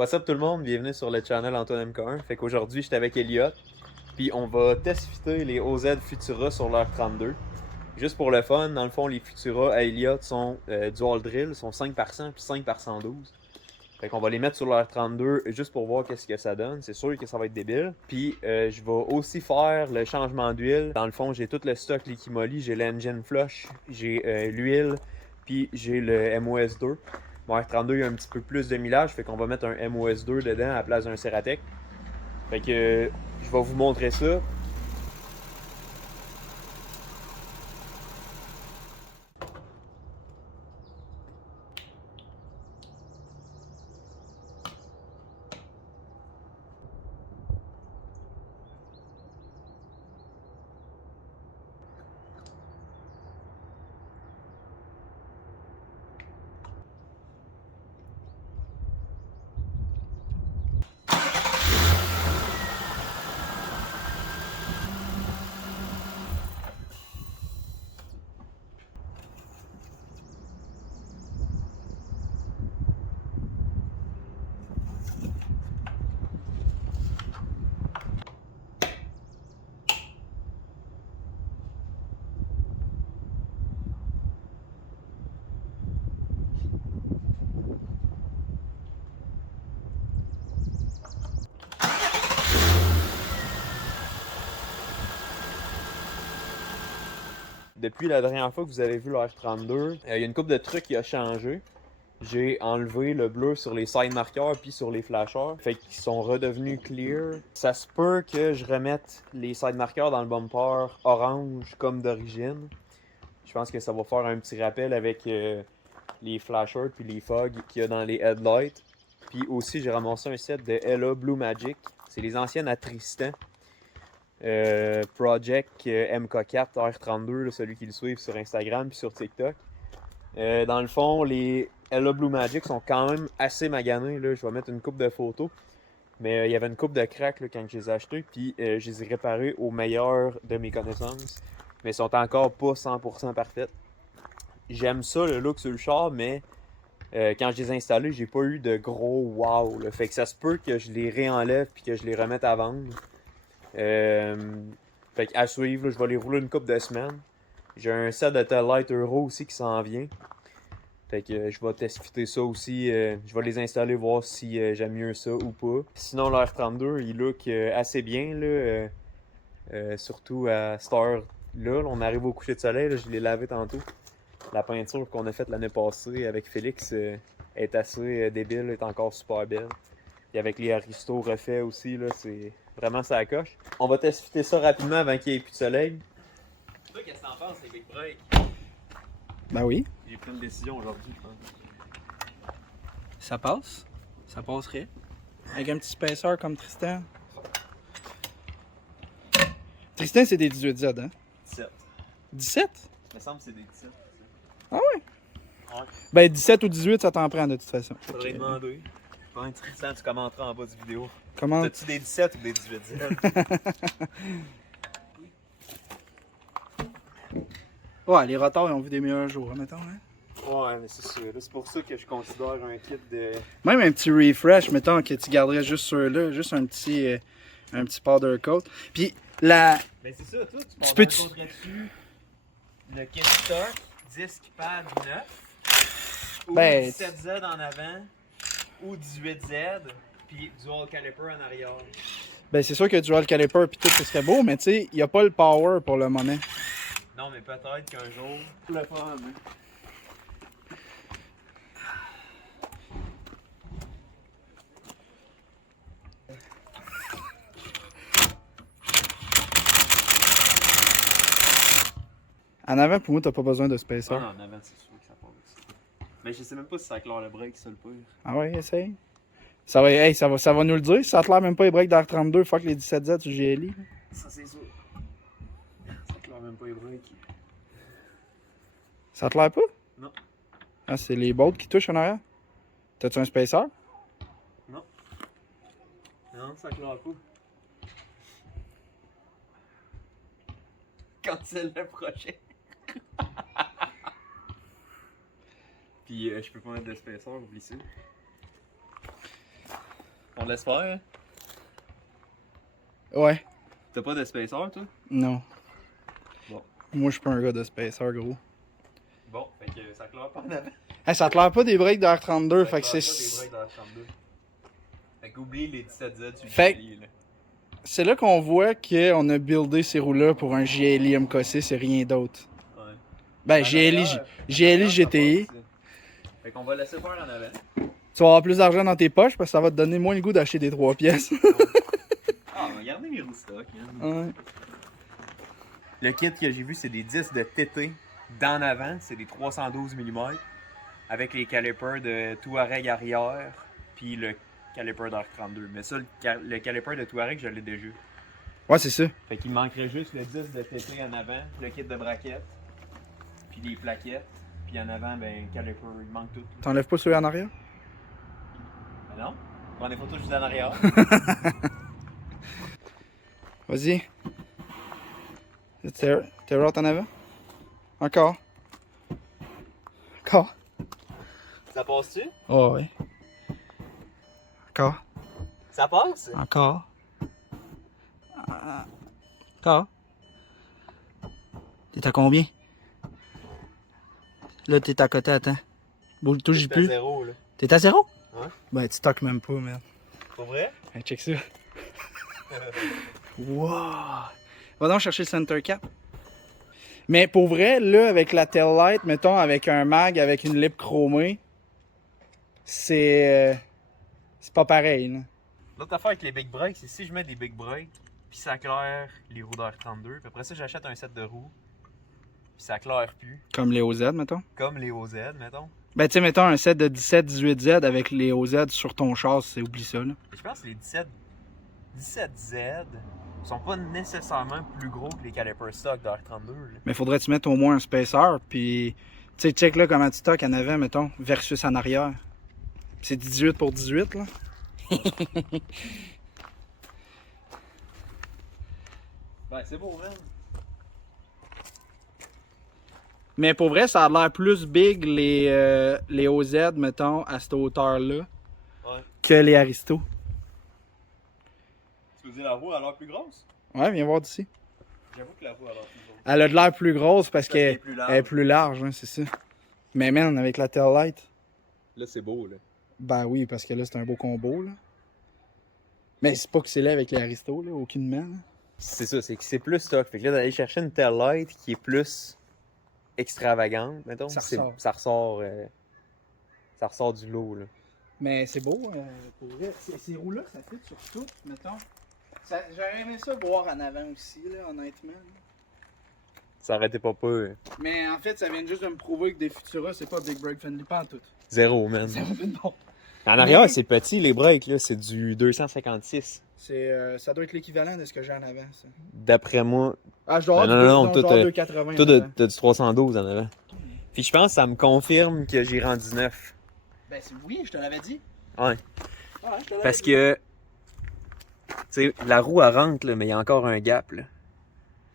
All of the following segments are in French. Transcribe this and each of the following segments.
What's up tout le monde, bienvenue sur le channel Antoine MK1. Fait qu'aujourd'hui, j'étais avec Elliot, puis on va test-fitter les OZ Futura sur leur 32. Juste pour le fun, dans le fond, les Futura à Elliot sont dual drill, sont 5 par 100 puis 5 par 112. Fait qu'on va les mettre sur leur 32 juste pour voir qu'est-ce que ça donne. C'est sûr que ça va être débile. Puis je vais aussi faire le changement d'huile. Dans le fond, j'ai tout le stock Liquimoly, j'ai l'engine flush, j'ai l'huile, puis j'ai le MOS2. Mon R32 il y a un petit peu plus de millage, fait qu'on va mettre un MOS2 dedans à la place d'un Ceratec. Fait que je vais vous montrer ça. Depuis la dernière fois que vous avez vu le R32, il y a une couple de trucs qui a changé. J'ai enlevé le bleu sur les side markers puis sur les flashers. Fait qu'ils sont redevenus clear. Ça se peut que je remette les side markers dans le bumper orange comme d'origine. Je pense que ça va faire un petit rappel avec les flashers puis les fogs qu'il y a dans les headlights. Puis aussi, j'ai ramassé un set de Ella Blue Magic. C'est les anciennes à Tristan. Project MK4 R32, là, celui qui le suit sur Instagram puis sur TikTok. Dans le fond, les Ella Blue Magic sont quand même assez maganés. Là. Je vais mettre une coupe de photos. Mais il y avait une coupe de crack là, quand je les ai achetés. Puis je les ai réparés au meilleur de mes connaissances. Mais ils sont encore pas 100% parfaites. J'aime ça le look sur le char, mais quand je les ai installés, j'ai pas eu de gros wow. Là. Fait que ça se peut que je les réenlève puis que je les remette à vendre. Fait qu'à suivre, là, je vais les rouler une couple de semaines. J'ai un set de Taillight Euro aussi qui s'en vient. Fait que je vais tester ça aussi. Je vais les installer, voir si j'aime mieux ça ou pas. Sinon, le R32, il look assez bien. Là, surtout à cette heure-là. On arrive au coucher de soleil. Là, je l'ai lavé tantôt. La peinture qu'on a faite l'année passée avec Félix est assez débile, est encore super belle. Et avec les aristos refaits aussi, là, c'est vraiment ça coche. On va tester ça rapidement avant qu'il n'y ait plus de soleil. Toi, qu'est-ce que t'en penses, les Big Break? Ben oui. J'ai pris une décision aujourd'hui, je pense. Ça passe. Ça passerait. Avec un petit spaceur comme Tristan. Tristan, c'est des 18Z, hein? 17. 17? Il me semble que c'est des 17. Ah ouais? Ouais. Ben 17 ou 18, ça t'en prend de toute façon. Faudrait demander. Je pense que Tristan, tu commenteras en bas de vidéo. Comment? T'as-tu des 17 ou des 18 Z? Ouais, les rotors, ils ont vu des meilleurs jours, mettons, hein? Ouais, mais c'est sûr. C'est pour ça que je considère un kit de... Même un petit refresh, mettons, que tu garderais juste ceux-là, juste un petit powder coat. Puis la... Ben c'est ça, toi, tu peux- dessus le kit stock, disque pad 9, ou Ben, 17Z en avant, ou 18Z, puis dual caliper en arrière. Ben c'est sûr que dual caliper puis tout, ce serait beau, mais tu sais, il n'y a pas le power pour le moment. Non, mais peut-être qu'un jour, tu le prends. En avant, pour moi, t'as pas besoin de spacer. Ah, en avant, c'est sûr que ça part aussi. Mais je sais même pas si ça éclaire le break, ça le pire. Ah ouais, essaye. Ça va, hey, ça va nous le dire. Si ça te l'air même pas les breaks d'R32, fuck les 17Z du GLI. Ça, c'est sûr. Ça éclaire même pas les breaks. Ça te l'air pas? Non. Ah, c'est les bolts qui touchent en arrière? T'as-tu un spacer? Non. Non, ça éclaire pas. Quand c'est le projet. Puis je peux pas mettre de spacer, oublie ça. On laisse faire, hein? Ouais. T'as pas de spacer, toi? Non. Bon. Moi, je suis pas un gars de spacer, gros. Bon, fait que ça claire pas en avant. Hey, ça te l'air pas des breaks de R32, fait que Ça c'est. claire pas des breaks dans la 32. Fait qu'oublie les 17Z sur le Fait- GLI, là. C'est là qu'on voit qu'on a buildé ces roues-là pour un GLI MKC, c'est rien d'autre. Ouais. Ben, En GLI, arrière, GLI ça GTI. passe, fait qu'on va laisser faire en avant. Tu vas avoir plus d'argent dans tes poches parce que ça va te donner moins le goût d'acheter des 3 pièces. Ah, regardez mes roues stock. Hein. Ouais. Le kit que j'ai vu, c'est des disques de TT d'en avant, c'est des 312 mm avec les calipers de Touareg arrière, puis le caliper d'Arc32. Mais ça, le caliper de Touareg, je l'ai déjà. Ouais, c'est ça. Fait qu'il manquerait juste le disque de TT en avant, le kit de braquettes, puis les plaquettes, puis en avant, ben, caliper, il manque tout. T'enlèves pas celui en arrière? Ben non, prends des photos juste en arrière. Vas-y. T'es out en avant? Encore? Encore? Ça passe-tu? Oh, ouais. Encore? Ça passe? Encore? Encore? T'es à combien? Là, t'es à côté, attends. Touche C'est à plus. zéro, là. T'es à 0? Ouais. Ben, tu toques même pas, merde. Pour vrai? Hey, check ça. Wow! Va donc chercher le center cap. Mais pour vrai, là, avec la tail light, mettons, avec un mag, avec une lip chromée, c'est pas pareil, là. L'autre affaire avec les big brakes, c'est si je mets des big brakes, puis ça claire les roues d'R32, puis après ça, j'achète un set de roues, puis ça claire plus, Comme les OZ, mettons. comme les OZ, mettons. Ben, tu sais, mettons un set de 17-18Z avec les OZ sur ton char, c'est oublie ça, là. Et je pense que les 17Z sont pas nécessairement plus gros que les calipers stock d'R32. Là. Mais faudrait que tu mettes au moins un spacer, puis tu sais, check là comment tu toques en avant, mettons, versus en arrière. C'est 18 pour 18, là. Ben, c'est beau, man. Mais pour vrai, ça a l'air plus big les OZ, mettons, à cette hauteur-là, Ouais. que les Aristo. Tu veux dire la roue a l'air plus grosse? Ouais, viens voir d'ici. J'avoue que la roue a l'air plus grosse. Elle a de l'air plus grosse parce qu'elle qu'elle est plus large. elle est plus large, hein, c'est ça. Mais man, avec la tail light, Là, c'est beau, là. ben oui, parce que là, c'est un beau combo, là. Mais c'est pas que c'est là avec les Aristo, là, aucunement, là. C'est ça, c'est que c'est plus stock. Fait que là, d'aller chercher une tail light qui est plus extravagante, mettons, Ça c'est- ressort. ça ressort du lot, là. Mais c'est beau, pour vrai. Ces roues-là, ça fit sur tout, mettons. J'aurais aimé ça voir en avant aussi, là, honnêtement. Ça arrêtait pas peu. Mais en fait, ça vient juste de me prouver que des Futura, c'est pas Big Brake Friendly, pas en tout. Zéro, man. C'est bon. En arrière, Mais- c'est petit, les breaks, là. C'est du 256. Ça doit être l'équivalent de ce que j'ai en avant, ça. D'après moi. Ah, je dois Ben avoir non, du toi, genre t'as- 280 Toi, en avant. t'as du 312 en avant. Puis je pense que ça me confirme que j'ai rendu 9. Ben oui, je te l'avais dit. Ouais. Ouais, je te l'avais Parce dit. que. Tu sais, la roue, elle rentre, là, mais il y a encore un gap, là.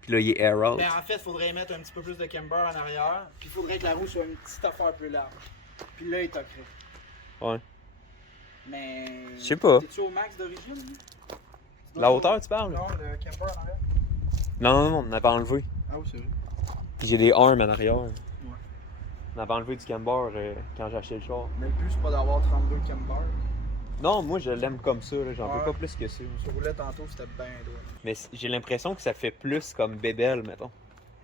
Puis là, il est air out. Ben en fait, il faudrait mettre un petit peu plus de camber en arrière. Puis il faudrait que la roue soit une petite affaire plus large. Puis là, il toquerait. Ouais. Mais. Je sais pas. T'es-tu au max d'origine? lui? La hauteur, tu parles? Non, le camber en arrière. Non, on avait enlevé. Ah oui, c'est vrai. J'ai des arms en arrière. On avait enlevé du camber quand j'ai acheté le char. Mais le but, c'est pas d'avoir 32 camber. Non, moi, je l'aime comme ça, là. J'en Ouais. veux pas plus que ça. Je roulais tantôt, c'était bien droit. Mais j'ai l'impression que ça fait plus comme bébelle, mettons.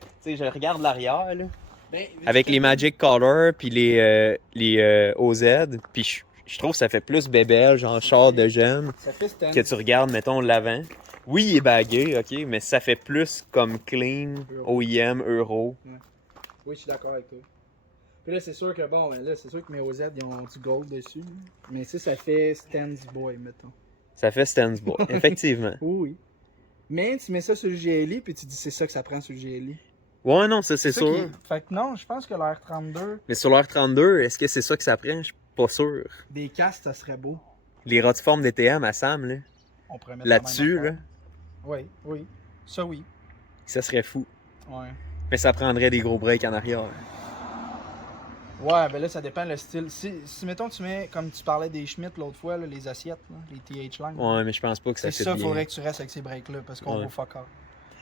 Tu sais, je regarde l'arrière, là. Ben, Avec les Magic Color, puis les OZ, puis je trouve que ça fait plus bébelle, genre char de jeune, Ça fait stand. que tu regardes, mettons, l'avant. Oui, il est bagué, ok, mais ça fait plus comme clean, OEM, Euro. Oui, je suis d'accord avec toi. Puis là, c'est sûr que bon, ben là, c'est sûr que mes OZ, ils ont du gold dessus. Mais ça fait Stan's Boy, mettons. Ça fait Stansboy, effectivement. Oui, oui. Mais tu mets ça sur le GLI, puis tu dis c'est ça que ça prend sur le GLI. Ouais, non, ça c'est ça sûr. qui est- Fait que non, je pense que l'R32, Mais sur l'R32, est-ce que c'est ça que ça prend? Je suis pas sûr. des casques, ça serait beau. Les rotiformes DTM à Sam, là, On pourrait mettre la même là-dessus, là, affaire. Oui, oui. Ça, oui. ça serait fou. Ouais. Mais ça prendrait des gros breaks en arrière. Ouais, ben là, ça dépend le style. Si mettons, tu mets, comme tu parlais des Schmidt l'autre fois, là, les assiettes, là, les TH Line. Ouais, mais je pense pas que ça C'est fit ça, bien. faudrait que tu restes avec ces breaks-là parce qu'on Ouais. vaut fuck all.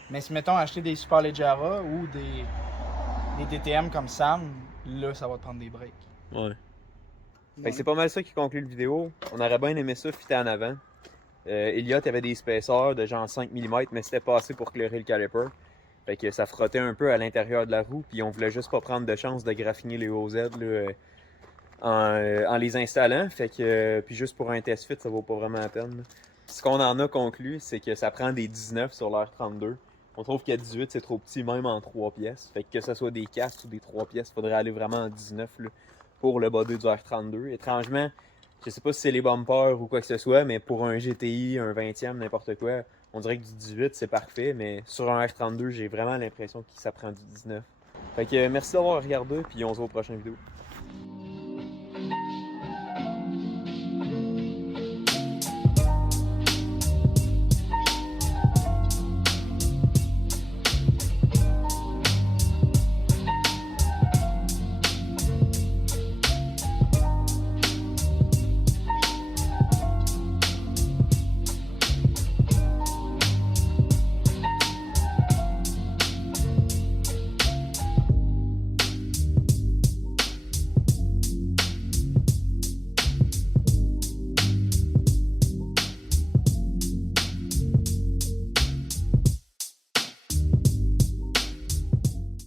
Mais si mettons acheter des Super Leggera ou des DTM comme Sam, là, ça va te prendre des breaks. Ouais. Fait que c'est pas mal ça qui conclut le vidéo. On aurait bien aimé ça fitter en avant. Elliott avait des spaceurs de genre 5 mm, mais c'était pas assez pour clairer le caliper. Fait que ça frottait un peu à l'intérieur de la roue, puis on voulait juste pas prendre de chance de graffiner les OZ là, en les installant. Fait que, puis juste pour un test fit, ça vaut pas vraiment la peine. Là. Ce qu'on en a conclu, c'est que ça prend des 19 sur l'R32. On trouve qu'à 18, c'est trop petit, même en 3 pièces. Fait que ce soit des 4 ou des 3 pièces, il faudrait aller vraiment en 19 là, pour le body du R32. Étrangement, je sais pas si c'est les bumpers ou quoi que ce soit, mais pour un GTI, un 20e, n'importe quoi, on dirait que du 18 c'est parfait, mais sur un R32, j'ai vraiment l'impression que ça prend du 19. Fait que merci d'avoir regardé, puis on se voit aux prochaines vidéos.